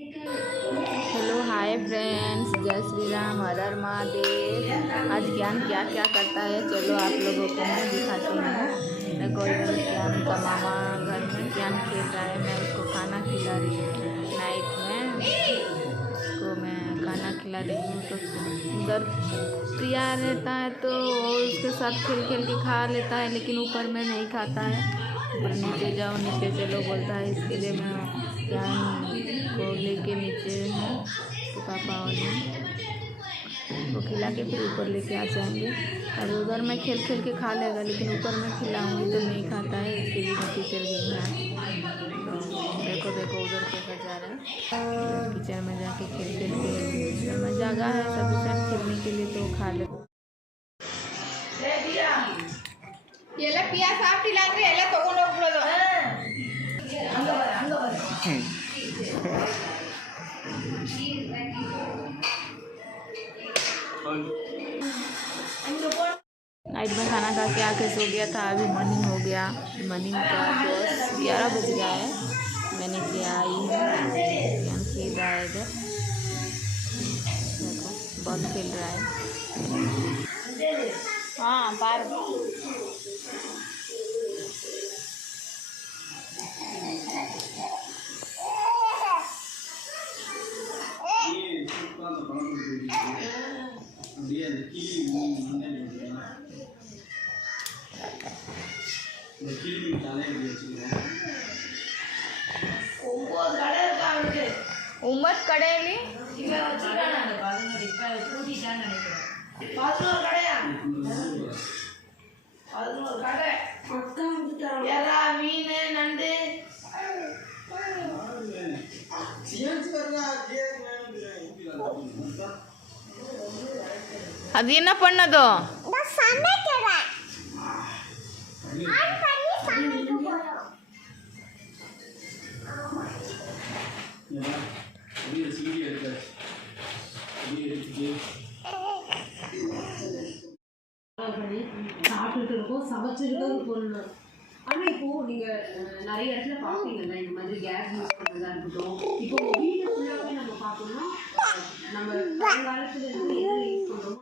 Hello hi friends, जय श्री राम, हर हर महादेव। आज ज्ञान क्या क्या करता है चलो आप लोगों को मैं दिखाती हूँ। देखो इधर ज्ञान का मामा घर में ज्ञान खेल रहा है, मैं उसको खाना खिला रही हूँ। नाइट में उसको मैं खाना खिला रही हूँ। तो उधर प्रिया रहता है तो वो उसके साथ खेल खेल के खा लेता है, लेकिन ऊपर में नहीं खाता है। ऊपर नीचे जाओ नीचे चलो बोलता है, इसके लिए मैं ज्ञान को लेके नीचे हैं तो पापा और वो खिला के फिर ऊपर लेके आ जाएंगे। और उधर में खेल खेल के खा लेगा, लेकिन ऊपर में खिलाऊंगी तो नहीं खाता है, इसके लिए नीचे चल गई है। तो देखो देखो उधर कैसा जा रहा है, किचन में जाके खेल खेल के में जगह है सभी साथ खेलने के लिए तो खा ले। ಎಲ್ಲ ಪಿಯಾಸ್ ಆಫ್ಟಿಲ್ಲ ಅಂದ್ರೆ ಎಲ್ಲ ತಗೊಂಡು ಹೋಗ್ಬಿಡೋದು. नाइट में खाना खा के आके सो गया था, अभी मॉर्निंग हो गया। मॉर्निंग का 11 बज गया है। मैं नीचे आई हूँ, खेल रहा है इधर, देखो बॉल खेल रहा है। हाँ बार உமத் கடையில இங்க வச்சிருக்கானே பாருங்க, இப்ப கூட்டிட்டான்னு நினைக்கிறேன். 11 கடையா? 11 கடை. அக்கா வந்துட்டாங்க. எறா, மீன், நண்டு. அது என்ன பண்ணதோ? நான் சமைக்கிறேன். ஆன் பண்ணி சமைக்க போறோம். சாப்பிட்டு இருக்கோம், சமைச்சிருக்கிற பொருள். ஆனால் இப்போது நீங்கள் நிறைய இடத்துல பார்ப்பீங்கல்ல, இந்த மாதிரி கேஸ் யூஸ் பண்ணுறதா இருக்கட்டும். இப்போ வீடு ஃபுல்லாகவே நம்ம பார்த்தோம்னா நம்ம பழங்காலத்துல இருந்து எதை யூஸ் பண்ணுறோமோ